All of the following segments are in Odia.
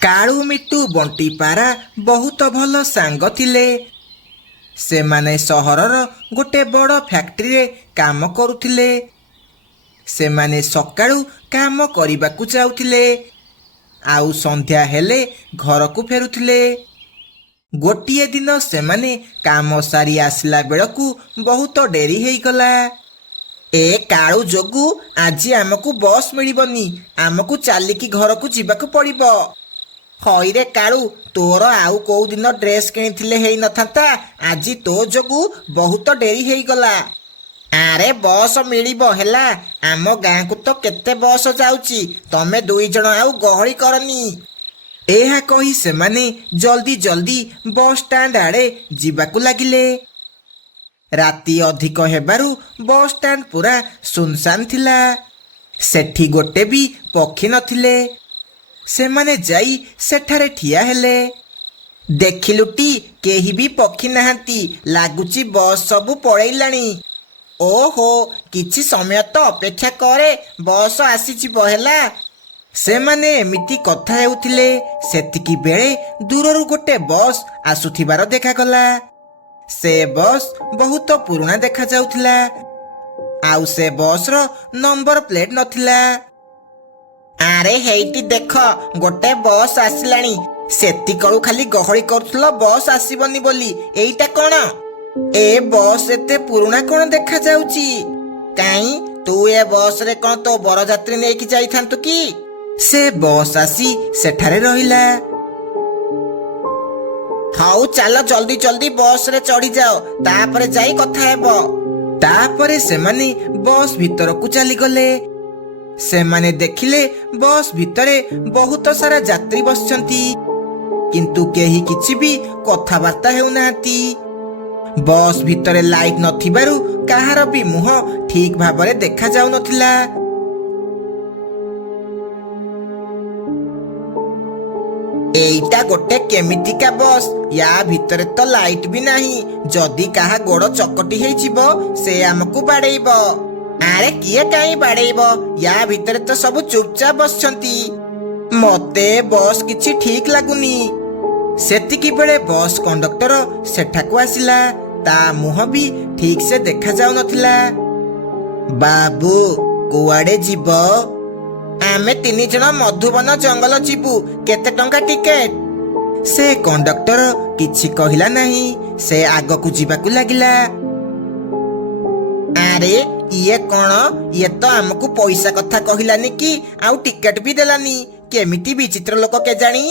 କାଳୁ ମିଟୁ ବଣ୍ଟି ପାରା ବହୁତ ଭଲ ସାଙ୍ଗ ଥିଲେ। ସେମାନେ ସହରର ଗୋଟେ ବଡ଼ ଫ୍ୟାକ୍ଟ୍ରିରେ କାମ କରୁଥିଲେ। ସେମାନେ ସକାଳୁ କାମ କରିବାକୁ ଯାଉଥିଲେ, ଆଉ ସନ୍ଧ୍ୟା ହେଲେ ଘରକୁ ଫେରୁଥିଲେ। ଗୋଟିଏ ଦିନ ସେମାନେ କାମ ସାରି ଆସିଲା ବେଳକୁ ବହୁତ ଡେରି ହେଇଗଲା। ଏ କାଳୁ ଯୋଗୁଁ ଆଜି ଆମକୁ ବସ୍ ମିଳିବନି, ଆମକୁ ଚାଲିକି ଘରକୁ ଯିବାକୁ ପଡ଼ିବ। ହଇରେ କାଳୁ, ତୋର ଆଉ କୋଉ ଦିନ ଡ୍ରେସ୍ କିଣିଥିଲେ ହେଇନଥାନ୍ତା, ଆଜି ତୋ ଯୋଗୁଁ ବହୁତ ଡେରି ହେଇଗଲା। ଆରେ ବସ୍ ମିଳିବ ହେଲା, ଆମ ଗାଁକୁ ତ କେତେ ବସ୍ ଯାଉଛି, ତମେ ଦୁଇ ଜଣ ଆଉ ଗହଳି କରନି। ଏହା କହି ସେମାନେ ଜଲ୍ଦି ଜଲ୍ଦି ବସ୍ ଷ୍ଟାଣ୍ଡ ଆଡ଼େ ଯିବାକୁ ଲାଗିଲେ। ରାତି ଅଧିକ ହେବାରୁ ବସ୍ ଷ୍ଟାଣ୍ଡ ପୁରା ସୁନସାନ ଥିଲା। ସେଠି ଗୋଟେ ବି ପକ୍ଷୀ ନଥିଲେ। ସେମାନେ ଯାଇ ସେଠାରେ ଠିଆ ହେଲେ। ଦେଖିଲୁଟି, କେହି ବି ପକ୍ଷୀ ନାହାନ୍ତି, ଲାଗୁଛି ବସ୍ ସବୁ ପଳେଇଲାଣି। ଓହୋ, କିଛି ସମୟ ତ ଅପେକ୍ଷା କରେ, ବସ୍ ଆସିଯିବ ହେଲା। ସେମାନେ ଏମିତି କଥା ହେଉଥିଲେ, ସେତିକି ବେଳେ ଦୂରରୁ ଗୋଟେ ବସ୍ ଆସୁଥିବାର ଦେଖାଗଲା। ସେ ବସ୍ ବହୁତ ପୁରୁଣା ଦେଖାଯାଉଥିଲା, ଆଉ ସେ ବସ୍ର ନମ୍ବର ପ୍ଲେଟ୍ ନଥିଲା। ଆରେ ହେଇଟି ଦେଖ, ଗୋଟେ ବସ୍ ଆସିଲାଣି। ସେତିକଳୁ ଖାଲି ଗହଳି କରୁଥିଲ ବସ୍ ଆସିବନି ବୋଲି, ଏଇଟା କ'ଣ? ଏ ବସ୍ ଏତେ ପୁରୁଣା କ'ଣ ଦେଖାଯାଉଛି? କାଇଁ, ତୁ ଏ ବସ୍ରେ କ'ଣ ତୋ ବରଯାତ୍ରୀ ନେଇକି ଯାଇଥାନ୍ତୁ କି? ସେ ବସ୍ ଆସି ସେଠାରେ ରହିଲା। ହଉ ଚାଲ ଜଲ୍ଦି ଜଲ୍ଦି ବସ୍ରେ ଚଢ଼ିଯାଅ, ତାପରେ ଯାଇ କଥା ହେବ। ତାପରେ ସେମାନେ ବସ୍ ଭିତରକୁ ଚାଲିଗଲେ। ସେମାନେ ଦେଖିଲେ ବସ୍ ଭିତରେ ବହୁତ ସାରା ଯାତ୍ରୀ ବସିଛନ୍ତି, କିନ୍ତୁ କେହି କିଛି ବି କଥାବାର୍ତ୍ତା ହେଉନାହାନ୍ତି। ବସ୍ ଭିତରେ ଲାଇଟ୍ ନଥିବାରୁ କାହାର ବି ମୁହଁ ଠିକ୍ ଭାବରେ ଦେଖାଯାଉନଥିଲା। ଏଇଟା ଗୋଟେ କେମିତିକା ବସ୍? ୟା ଭିତରେ ତ ଲାଇଟ୍ ବି ନାହିଁ। ଯଦି କାହା ଗୋଡ଼ ଚକଟି ହେଇଯିବ, ସେ ଆମକୁ ବାଡ଼େଇବ। ଆରେ କିଏ କାହିଁ ବାଡ଼େଇବ? ୟା ଭିତରେ ତ ସବୁ ଚୁପଚାପ ବସିଛନ୍ତି। ମତେ ବସ୍ କିଛି ଠିକ୍ ଲାଗୁନି। ସେତିକି ବେଳେ ବସ୍ କଣ୍ଡକ୍ଟର ସେଠାକୁ ଆସିଲା। ତା ମୁହଁ ବି ଠିକ୍ ସେ ଦେଖାଯାଉନଥିଲା। ବାବୁ, କୁଆଡ଼େ ଯିବ? ଆମେ 3 ଜଣ ମଧୁବନ ଜଙ୍ଗଲ ଯିବୁ, କେତେ ଟଙ୍କା ଟିକେଟ? ସେ କଣ୍ଡକ୍ଟର କିଛି କହିଲା ନାହିଁ, ସେ ଆଗକୁ ଯିବାକୁ ଲାଗିଲା। ଆରେ ଇଏ କ'ଣ? ଇଏ ତ ଆମକୁ ପଇସା କଥା କହିଲାନି କି ଆଉ ଟିକେଟ ବି ଦେଲାନି। କେମିତି ବିଚିତ୍ର ଲୋକ କେଜାଣି?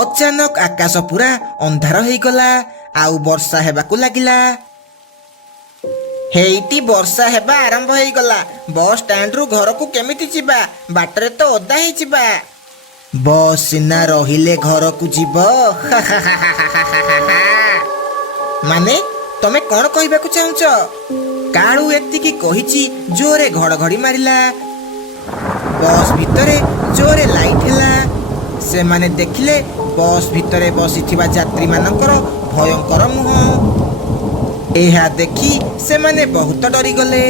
ଅଚାନକ ଆକାଶ ପୁରା ଅନ୍ଧାର ହେଇଗଲା, ଆଉ ବର୍ଷା ହେବାକୁ ଲାଗିଲା। ହେଇଟି ବର୍ଷା ହେବା ଆରମ୍ଭ ହେଇଗଲା। ବସ୍ ଷ୍ଟାଣ୍ଡରୁ ଘରକୁ କେମିତି ଯିବା? ବାଟରେ ତ ଓଦା ହେଇଯିବା। ବସ୍ ସିନା ରହିଲେ ଘରକୁ ଯିବ। ମାନେ, ତମେ କ'ଣ କହିବାକୁ ଚାହୁଁଛ? କାଳୁ ଏତିକି କହିଛି ଜୋରେ ଘଡ଼ଘଡ଼ି ମାରିଲା। ବସ୍ ଭିତରେ ଜୋରେ ଲାଇଟ୍ ହେଲା। ସେମାନେ ଦେଖିଲେ ବସ୍ ଭିତରେ ବସିଥିବା ଯାତ୍ରୀମାନଙ୍କର ଭୟଙ୍କର ମୁହଁ। ଏହା ଦେଖି ସେମାନେ ବହୁତ ଡରିଗଲେ।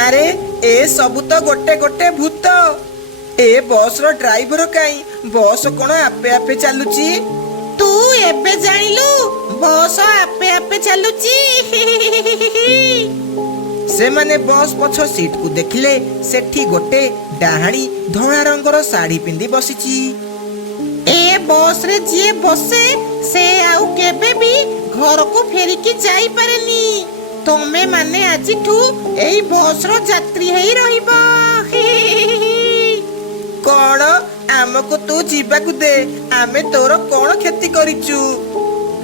ଆରେ ଏ ସବୁ ତ ଗୋଟେ ଗୋଟେ ଭୂତ। ଏ ବସ୍ର ଡ୍ରାଇଭର କାଇଁ? ବସ୍ କ'ଣ ଆପେ ଆପେ ଚାଲୁଛି? ତୁ ଏବେ ଜାଣିଲୁ ବସ୍ ଆପେ ଆପେ ଚାଲୁଛି? ସେମାନେ ବସ୍ ପଛ ସିଟ୍କୁ ଦେଖିଲେ, ସେଠି ଗୋଟେ ଡାହାଣୀ ଧଳା ରଙ୍ଗର ଶାଢ଼ୀ ପିନ୍ଧି ବସିଛି। ଏ ବସ୍ରେ ଯିଏ ବସେ, ସେ ଆଉ କେବେ ବି ଘରକୁ ଫେରିକି ଯାଇପାରେନି। ତମେ ମାନେ ଆଜିଠୁ ଏଇ ବସ୍ର ଯାତ୍ରୀ ହେଇ ରହିବ। କ'ଣ? ଆମକୁ ତୁ ଯିବାକୁ ଦେ, ଆମେ ତୋର କ'ଣ କ୍ଷତି କରିଛୁ?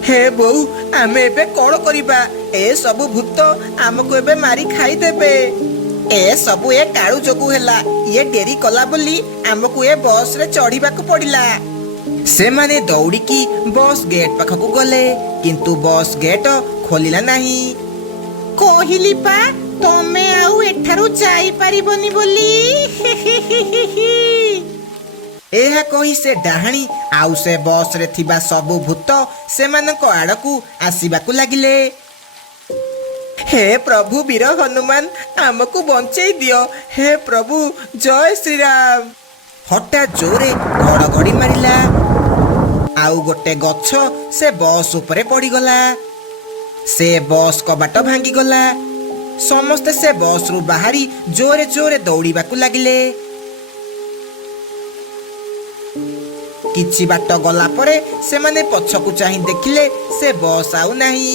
ହେ ବୋଉ, ଆମେ ଏବେ କ'ଣ କରିବା? ଏ ସବୁ ଭୂତ ଆମକୁ ଏବେ ମାରି ଖାଇଦେବେ। ଏ ସବୁ ଏ କାଳୁ ଯୋଗୁଁ ହେଲା। ଇଏ ଡେରି କଲା ବୋଲି ଆମକୁ ଏ ବସ୍ରେ ଚଢ଼ିବାକୁ ପଡ଼ିଲା। ସେମାନେ ଦୌଡ଼ିକି ବସ୍ ଗେଟ୍ ପାଖକୁ ଗଲେ, କିନ୍ତୁ ବସ୍ ଗେଟ୍ ଖୋଲିଲା ନାହିଁ। କହିଲି ପା, ତମେ ଆଉ ଏଠାରୁ ଯାଇପାରିବନି ବୋଲି। ଏହା କହି ସେ ଡାହାଣୀ ଆଉ ସେ ବସ୍ରେ ଥିବା ସବୁ ଭୂତ ସେମାନଙ୍କ ଆଡ଼କୁ ଆସିବାକୁ ଲାଗିଲେ। ହେ ପ୍ରଭୁ ବୀର ହନୁମାନ, ଆମକୁ ବଞ୍ଚେଇ ଦିଅ। ହେ ପ୍ରଭୁ, ଜୟ ଶ୍ରୀରାମ। ହଠାତ୍ ଜୋରେ ଘଡ଼ଘଡ଼ି ମାରିଲା। ଆଉ ଗୋଟେ ଗଛ ସେ ବସ୍ ଉପରେ ପଡ଼ିଗଲା। ସେ ବସ୍ କବାଟ ଭାଙ୍ଗିଗଲା। ସମସ୍ତେ ସେ ବସ୍ରୁ ବାହାରି ଜୋରେ ଜୋରେ ଦୌଡ଼ିବାକୁ ଲାଗିଲେ। କିଛି ବାଟ ଗଲା ପରେ ସେମାନେ ପଛକୁ ଚାହିଁ ଦେଖିଲେ ସେ ବସ୍ ଆଉ ନାହିଁ।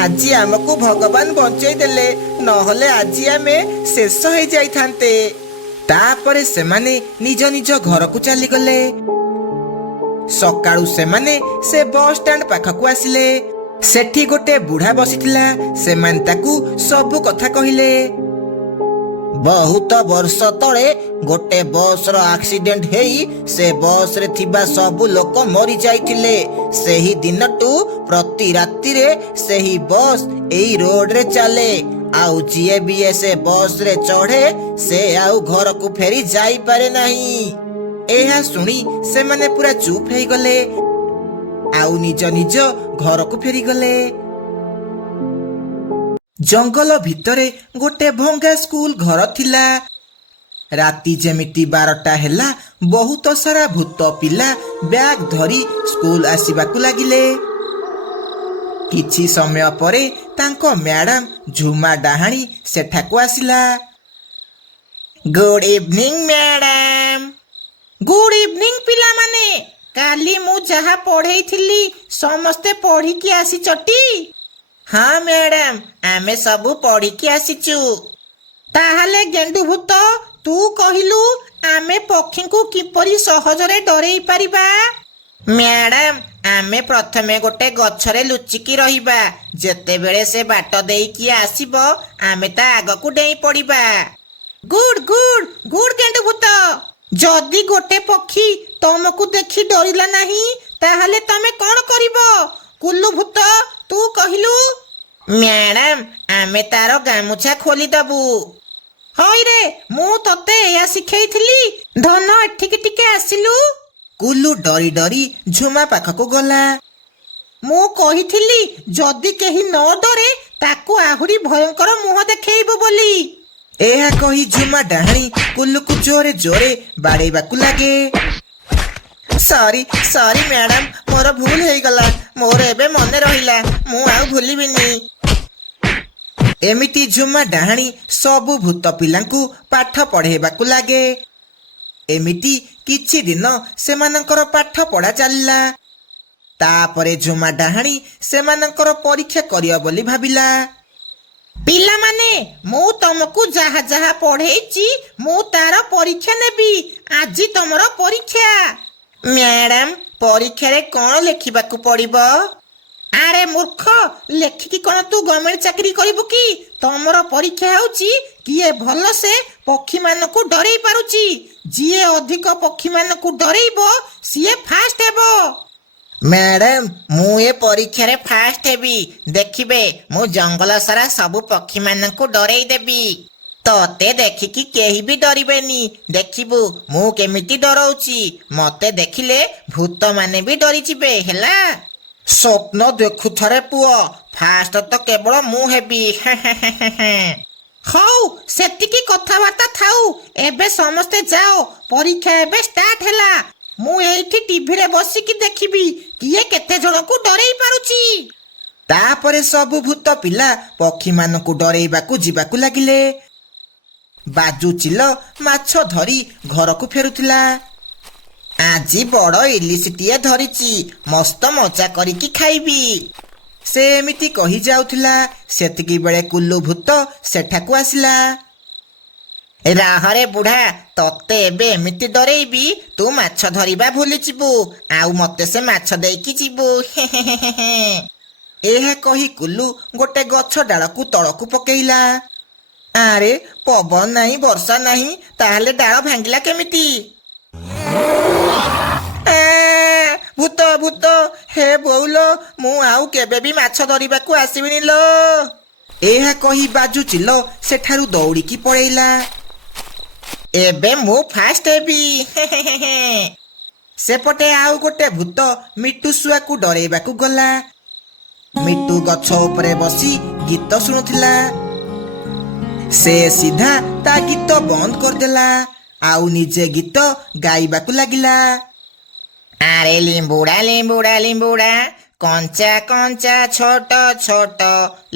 ଆଜି ଆମକୁ ଭଗବାନ ବଞ୍ଚେଇ ଦେଲେ, ନହେଲେ ଆଜି ଆମେ ଶେଷ ହେଇଯାଇଥାନ୍ତେ। ତାପରେ ସେମାନେ ନିଜ ନିଜ ଘରକୁ ଚାଲିଗଲେ। ସକାଳୁ ସେମାନେ ସେ ବସ୍ ଷ୍ଟାଣ୍ଡ ପାଖକୁ ଆସିଲେ। ସେଠି ଗୋଟେ ବୁଢ଼ା ବସିଥିଲା। ସେମାନେ ତାକୁ ସବୁ କଥା କହିଲେ। ବହୁତ ବର୍ଷ ତଳେ ଗୋଟେ ବସ୍ର ଆକ୍ସିଡେଣ୍ଟ ହେଇ ସେ ବସ୍ରେ ଥିବା ସବୁ ଲୋକ ମରି ଯାଇଥିଲେ। ସେହି ଦିନଠୁ ପ୍ରତି ରାତିରେ ସେହି ବସ୍ ଏଇ ରୋଡରେ ଚାଲେ। ଆଉ ଯିଏ ବି ସେ ବସ୍ରେ ଚଢ଼େ ସେ ଆଉ ଘରକୁ ଫେରି ଯାଇପାରେ ନାହିଁ। ଏହା ଶୁଣି ସେମାନେ ପୁରା ଚୁପ୍ ହେଇଗଲେ ଆଉ ନିଜ ନିଜ ଘରକୁ ଫେରିଗଲେ। ଜଙ୍ଗଲ ଭିତରେ ଗୋଟେ ଭଙ୍ଗା ସ୍କୁଲ ଘର ଥିଲା। ରାତି ଯେମିତି 12ଟା ହେଲା, ବହୁତ ସାରା ଭୂତ ପିଲା ବ୍ୟାଗ ଧରି ସ୍କୁଲ ଆସିବାକୁ ଲାଗିଲେ। କିଛି ସମୟ ପରେ ତାଙ୍କ ମ୍ୟାଡାମ ଝୁମା ଡାହାଣୀ ସେଠାକୁ ଆସିଲା। Good evening madam. Good evening ପିଲାମାନେ। କାଲି ମୁଁ ଯାହା ପଢ଼େଇଥିଲି ସମସ୍ତେ ପଢ଼ିକି ଆସିଛଟି? ହଁ ମ୍ୟାଡାମ, ଆମେ ସବୁ ପଢ଼ିକି ଆସିଛୁ। ତାହେଲେ ଗେଣ୍ଡୁ ଭୂତ, ତୁ କହିଲୁ ଆମେ ପକ୍ଷୀଙ୍କୁ କିପରି ସହଜରେ ଡରେଇ ପାରିବା? ମ୍ୟାଡାମ, ଆମେ ପ୍ରଥମେ ଗୋଟେ ଗଛରେ ଲୁଚିକି ରହିବା। ଯେତେବେଳେ ସେ ବାଟ ଦେଇକି ଆସିବ ଆମେ ତା ଆଗକୁ ଡେଇଁ ପଡ଼ିବା। ଗୁଡ୍ ଗୁଡ୍ ଗୁଡ୍ ଗେଣ୍ଡୁ ଭୂତ। ଯଦି ଗୋଟେ ପକ୍ଷୀ ତମକୁ ଦେଖି ଡରିଲା ନାହିଁ ତାହେଲେ ତମେ କ'ଣ କରିବ? କୁଲୁ ଭୂତ, ତୁ କହିଲୁ? ମ୍ୟାଡାମ, ଆମେ ତାର ଗାମୁଛା ଖୋଲିଦବୁ। ହଇରେ, ମୁଁ ତତେ ଏଇଆ ଶିଖେଇଥିଲି। ଧନ, ଏଠିକି ଟିକେ ଆସିଲୁ। କୁଲୁ ଡରି ଡରି ଝୁମା ପାଖକୁ ଗଲା। ମୁଁ କହିଥିଲି ଯଦି କେହି ନ ଡରେ ତାକୁ ଆହୁରି ଭୟଙ୍କର ମୁହଁ ଦେଖେଇବୁ ବୋଲି। ଏହା କହି ଝୁମା ଡାହାଣୀ କୁଲୁକୁ ଜୋରେ ଜୋରେ ବାଡ଼େଇବାକୁ ଲାଗେ। ସରି ସରି ମ୍ୟାଡାମ, ମୋର ଭୁଲ ହେଇଗଲା। ମୋର ଏବେ ମନେ ରହିଲା, ମୁଁ ଆଉ ଭୁଲିବିନି। ଏମିତି ଝୁମା ଡାହାଣୀ ସବୁ ଭୂତ ପିଲାଙ୍କୁ ପାଠ ପଢ଼େଇବାକୁ ଲାଗେ। ଏମିତି କିଛି ଦିନ ସେମାନଙ୍କର ପାଠ ପଢ଼ା ଚାଲିଲା। ତାପରେ ଝୁମା ଡାହାଣୀ ସେମାନଙ୍କର ପରୀକ୍ଷା କରିବ ବୋଲି ଭାବିଲା। ପିଲାମାନେ, ମୁଁ ତମକୁ ଯାହା ଯାହା ପଢ଼େଇଛି ମୁଁ ତାର ପରୀକ୍ଷା ନେବି। ଆଜି ତମର ପରୀକ୍ଷା। ମ୍ୟାଡାମ, ପରୀକ୍ଷାରେ କ'ଣ ଲେଖିବାକୁ ପଡ଼ିବ? ଆରେ ମୂର୍ଖ, ଲେଖିକି କ'ଣ ତୁ ଗଭର୍ଣ୍ଣମେଣ୍ଟ ଚାକିରି କରିବୁ କି? ତମର ପରୀକ୍ଷା ହେଉଛି କିଏ ଭଲସେ ପକ୍ଷୀମାନଙ୍କୁ ଡରେଇ ପାରୁଛି। ଯିଏ ଅଧିକ ପକ୍ଷୀମାନଙ୍କୁ ଡରେଇବ ସିଏ ଫାଷ୍ଟ ହେବ। ମ୍ୟାଡାମ, ମୁଁ ଏ ପରୀକ୍ଷାରେ ଫାଷ୍ଟ ହେବି। ଦେଖିବେ, ମୁଁ ଜଙ୍ଗଲ ସାରା ସବୁ ପକ୍ଷୀମାନଙ୍କୁ ଡରେଇ ଦେବି। ତତେ ଦେଖିକି କେହି ବି ଡରିବେନି। ଦେଖିବୁ ମୁଁ କେମିତି ଡରଉଛି। ମତେ ଦେଖିଲେ ଭୂତମାନେ ବି ଡରିଯିବେ। ହେଲା? ସ୍ୱପ୍ନ ଦେଖୁଥରେ ପୁଅ, ଫାଷ୍ଟ ତ କେବଳ ମୁଁ ହେବି। ହଉ, ସେତିକି କଥାବାର୍ତ୍ତା ଥାଉ। ଏବେ ସମସ୍ତେ ଯାଅ, ପରୀକ୍ଷା ଏବେ ଷ୍ଟାର୍ଟ ହେଲା। ମୁଁ ଏଇଠି ଟିଭିରେ ବସିକି ଦେଖିବି କିଏ କେତେ ଜଣକୁ ଡରେଇ ପାରୁଛି। ତାପରେ ସବୁ ଭୂତ ପିଲା ପକ୍ଷୀମାନଙ୍କୁ ଡରେଇବାକୁ ଯିବାକୁ ଲାଗିଲେ। ବାଜୁଚିଲ ମାଛ ଧରି ଘରକୁ ଫେରୁଥିଲା। ଆଜି ବଡ଼ ଇଲିଶଟିଏ ଧରିଛି, ମସ୍ତ ମଜା କରିକି ଖାଇବି। ସେ ଏମିତି କହି ଯାଉଥିଲା। ସେତିକି ବେଳେ କୁଲୁ ଭୂତ ସେଠାକୁ ଆସିଲା। ରାହରେ ବୁଢ଼ା, ତତେ ଏବେ ଏମିତି ଡରେଇବି ତୁ ମାଛ ଧରିବା ଭୁଲିଯିବୁ। ଆଉ ମତେ ସେ ମାଛ ଦେଇକି ଯିବୁ। ଏହା କହି କୁଲୁ ଗୋଟେ ଗଛ ଡାଳକୁ ତଳକୁ ପକେଇଲା। ଆରେ, ପବନ ନାହିଁ, ବର୍ଷା ନାହିଁ, ତାହେଲେ ଡାଳ ଭାଙ୍ଗିଲା କେମିତି? ଭୂତ ଭୂତ, ହେ ବୋଉଲ, ମୁଁ ଆଉ କେବେ ବି ମାଛ ଧରିବାକୁ ଆସିବିନି ଲୋ। ଏହା କହି ବାଜୁଚିଲ ସେଠାରୁ ଦୌଡ଼ିକି ପଳେଇଲା। ଏବେ ମୁଁ ଫାଷ୍ଟ ହେବି। ସେପଟେ ଆଉ ଗୋଟେ ଭୂତ ମିଟୁ ଶୁଆକୁ ଡରେଇବାକୁ ଗଲା। ମିଟୁ ଗଛ ଉପରେ ବସି ଗୀତ ଶୁଣୁଥିଲା। ସେ ସିଧା ତା ଗୀତ ବନ୍ଦ କରିଦେଲା। ଆଉ ନିଜେ ଗୀତ ଗାଇବାକୁ ଲାଗିଲା। ଆରେ ଲିମ୍ବୁଡ଼ା ଲିମ୍ବୁଡ଼ା ଲିମ୍ବୁଡ଼ା, କଞ୍ଚା କଞ୍ଚା ଛୋଟ ଛୋଟ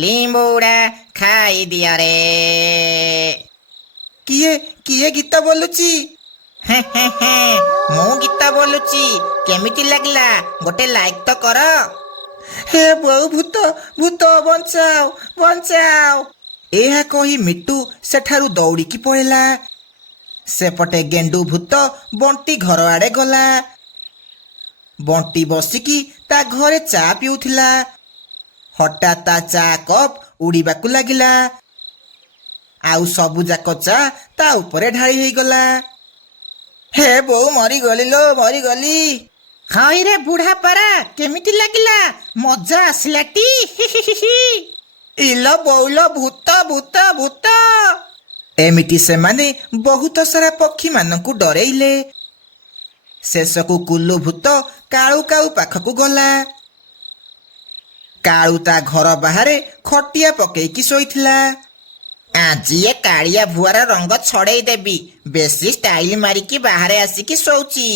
ଲିମ୍ବୁଡ଼ା ଖାଇଦିଅ ରେ। କିଏ କିଏ ଗୀତ ବୋଲୁଛି? ମୁଁ ଗୀତ ବୋଲୁଛି, କେମିତି ଲାଗିଲା? ଗୋଟେ ଲାଇକ୍ ତ କର। ହେ ବୋଉ, ଭୂତ ଭୂତ, ବଞ୍ଚାଅ ବଞ୍ଚାଅ। ଏହା କହି ମିଟୁ ସେଠାରୁ ଦୌଡ଼ିକି ପଳେଇଲା। ସେପଟେ ଗେଣ୍ଡୁ ଭୂତ ବଣ୍ଟି ଘର ଆଡ଼େ ଗଲା। ବଣ୍ଟି ବସିକି ତା ଘରେ ଚା ପିଉଥିଲା। ହଠାତ୍ ତା ଚା କପ୍ ଉଡ଼ିବାକୁ ଲାଗିଲା, ଆଉ ସବୁଯାକ ଚା ତା ଉପରେ ଢାଳି ହେଇଗଲା। ହେ ବୋଉ, ମରିଗଲି ଲୋ, ମରିଗଲି। ହଇରେ ବୁଢ଼ା ପାରା, କେମିତି ଲାଗିଲା? ମଜା ଆସିଲାଟି? ଇଲୋ ବୋଉଲୋ, ଭୂତ ଭୂତ ଭୂତ। ଏମିତି ସେମାନେ ବହୁତ ସାରା ପକ୍ଷୀମାନଙ୍କୁ ଡରେଇଲେ। ଶେଷକୁ କୁଲୁ ଭୂତ କାଳୁ କାଉ ପାଖକୁ ଗଲା। କାଳୁ ତା ଘର ବାହାରେ ଖଟିଆ ପକେଇକି ଶୋଇଥିଲା। ଆଜି ଏ କାଳିଆ ଭୁଆର ରଙ୍ଗ ଛଡ଼େଇ ଦେବି। ବେଶୀ ଷ୍ଟାଇଲ ମାରିକି ବାହାରେ ଆସିକି ଶୋଉଛି।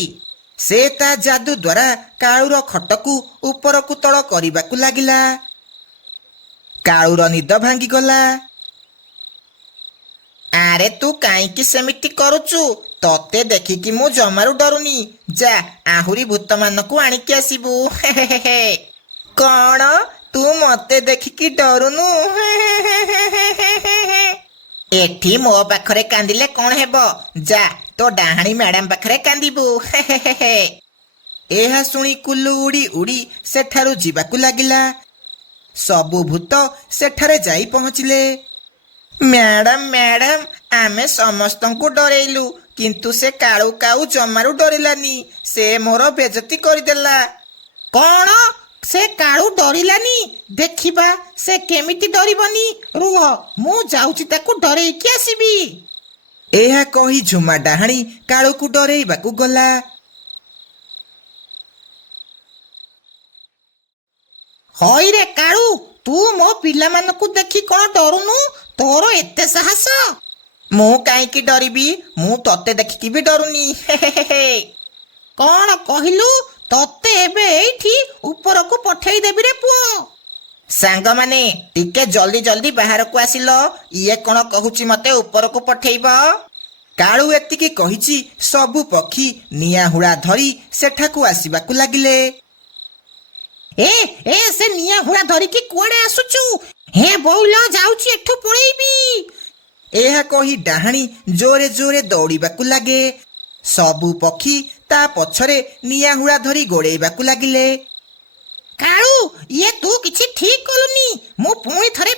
ସେ ତା ଯାଦୁ ଦ୍ୱାରା କାଳୁର ଖଟକୁ ଉପରକୁ ତଳ କରିବାକୁ ଲାଗିଲା। କାଳୁର ନିଦ ଭାଙ୍ଗିଗଲା। ଆରେ ତୁ କାହିଁକି ସେମିତି କରୁଛୁ? ତତେ ଦେଖିକି ମୁଁ ଜମାରୁ ଡରୁନି। ଯା, ଆହୁରି ଭୂତମାନଙ୍କୁ ଆଣିକି ଆସିବୁ। କଣ? ତୁ ମତେ ଦେଖିକି ଡରୁନୁ? ଏଠି ମୋ ପାଖରେ କାନ୍ଦିଲେ କଣ ହେବ? ଯା, ତୋ ଡାହାଣୀ ମ୍ୟାଡାମ ପାଖରେ କାନ୍ଦିବୁ। ଏହା ଶୁଣି କୁଲୁ ଉଡ଼ି ଉଡ଼ି ସେଠାରୁ ଯିବାକୁ ଲାଗିଲା। ସବୁ ଭୂତ ସେଠାରେ ଯାଇ ପହଞ୍ଚିଲେ। ମ୍ୟାଡାମ ମ୍ୟାଡାମ, ଆମେ ସମସ୍ତଙ୍କୁ ଡରେଇଲୁ, କିନ୍ତୁ ସେ କାଳୁ କାଉ ଜମାରୁ ଡରିଲାନି। ସେ ମୋର ବେଜତି କରିଦେଲା। କଣ? ସେ କାଳୁ ଡରିଲାନି? ଦେଖିବା ସେ କେମିତି ଡରିବନି। ରୁହ, ମୁଁ ଯାଉଛି ତାକୁ ଡରେଇକି ଆସିବି। ଏହା କହି ଝୁମା ଡାହାଣୀ କାଳୁକୁ ଡରେଇବାକୁ ଗଲା। ହଇରେ କାଳୁ, ତୁ ମୋ ପିଲାମାନଙ୍କୁ ଦେଖି କଣ ଡରୁନୁ? ତୋର ଏତେ ସାହସ? ମୁଁ କାହିଁକି ଡରିବି? ମୁଁ ତତେ ଦେଖିକି ବି ଡରୁନି। କଣ କହିଲୁ? ତତେ ଏବେ ଏଇଠି ଉପରକୁ ପଠେଇ ଦେବି ରେ ପୁଅ। ସାଙ୍ଗମାନେ, ଟିକେ ଜଲ୍ଦି ଜଲ୍ଦି ବାହାରକୁ ଆସିଲ। ଇଏ କଣ କହୁଛି ମତେ ଉପରକୁ ପଠେଇବ? କାଳୁ ଏତିକି କହିଛି ସବୁ ପକ୍ଷୀ ନିଆଁ ହୁଳା ଧରି ସେଠାକୁ ଆସିବାକୁ ଲାଗିଲେ। ସେ ନିଆଁ ହୁଳା ଧରିକି କୁଆଡେ ଆସୁଛୁ? ହେ ବଉଲ, ଯାଉଛି ଏଠୁ ପଳେଇବି। ଏହା କହି ଡାହାଣୀ ଜୋରେ ଜୋରେ ଦୌଡ଼ିବାକୁ ଲାଗେ। ସବୁ ପକ୍ଷୀ ତା ପଛରେ ନିଆଁ ହୁଳା ଧରି ଗୋଡ଼େଇବାକୁ ଲାଗିଲେ। କାଳୁ, ଇଏ ତୁ କିଛି ଠିକ କଲୁନି। ମୁଁ ପୁଣି ଥରେ